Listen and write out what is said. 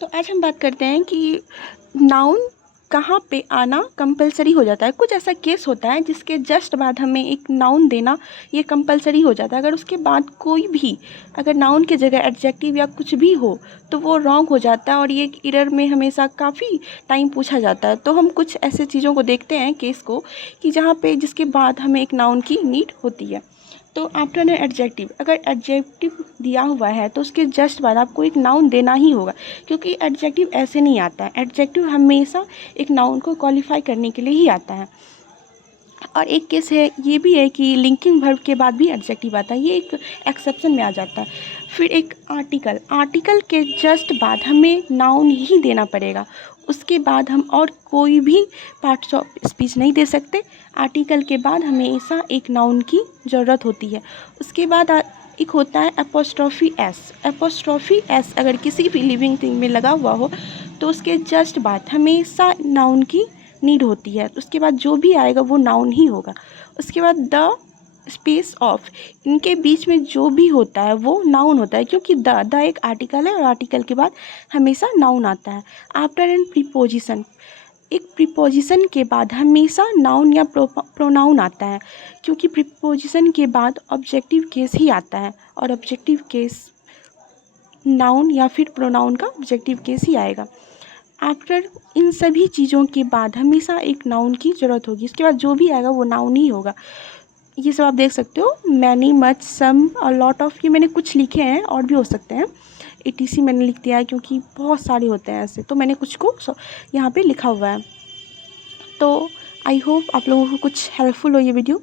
तो आज हम बात करते हैं कि नाउन कहाँ पे आना कंपलसरी हो जाता है। कुछ ऐसा केस होता है जिसके जस्ट बाद हमें एक नाउन देना ये कंपलसरी हो जाता है। अगर उसके बाद कोई भी अगर नाउन की जगह एडजेक्टिव या कुछ भी हो तो वो रॉन्ग हो जाता है और ये एक एरर में हमेशा काफ़ी टाइम पूछा जाता है। तो हम कुछ ऐसे चीज़ों को देखते हैं केस को कि जहाँ पे जिसके बाद हमें एक नाउन की नीड होती है। तो आफ्टर एन एडजेक्टिव, अगर एडजेक्टिव दिया हुआ है तो उसके जस्ट बाद आपको एक नाउन देना ही होगा, क्योंकि एडजेक्टिव ऐसे नहीं आता है। एडजेक्टिव हमेशा एक नाउन को क्वालिफाई करने के लिए ही आता है। और एक केस है ये भी है कि लिंकिंग वर्ब के बाद भी एडजेक्टिव आता है, ये एक एक्सेप्शन में आ जाता है। फिर एक आर्टिकल, आर्टिकल के जस्ट बाद हमें नाउन ही देना पड़ेगा, उसके बाद हम और कोई भी पार्ट्स ऑफ स्पीच नहीं दे सकते। आर्टिकल के बाद हमेशा एक नाउन की ज़रूरत होती है। उसके बाद एक होता है एपोस्ट्रॉफी एस। एपोस्ट्रॉफी एस अगर किसी भी लिविंग थिंग में लगा हुआ हो तो उसके जस्ट बाद हमेशा नाउन की नीड होती है। उसके बाद जो भी आएगा वो नाउन ही होगा। उसके बाद द स्पेस ऑफ, इनके बीच में जो भी होता है वो नाउन होता है, क्योंकि द एक आर्टिकल है और आर्टिकल के बाद हमेशा नाउन आता है। आफ्टर एन प्रीपोजिशन, एक प्रीपोजिशन के बाद हमेशा नाउन या प्रोनाउन आता है, क्योंकि प्रीपोजिशन के बाद ऑब्जेक्टिव केस ही आता है और ऑब्जेक्टिव केस नाउन या फिर प्रोनाउन का ऑब्जेक्टिव केस ही आएगा। आफ्टर इन सभी चीज़ों के बाद हमेशा एक नाउन की ज़रूरत होगी। इसके बाद जो भी आएगा वो नाउन ही होगा। ये सब आप देख सकते हो, मैनी, मच, सम और लॉट ऑफ, ये मैंने कुछ लिखे हैं और भी हो सकते हैं। etc मैंने लिख दिया है क्योंकि बहुत सारे होते हैं ऐसे, तो मैंने कुछ को यहाँ पे लिखा हुआ है। तो आई होप आप लोगों को कुछ हेल्पफुल हो ये वीडियो।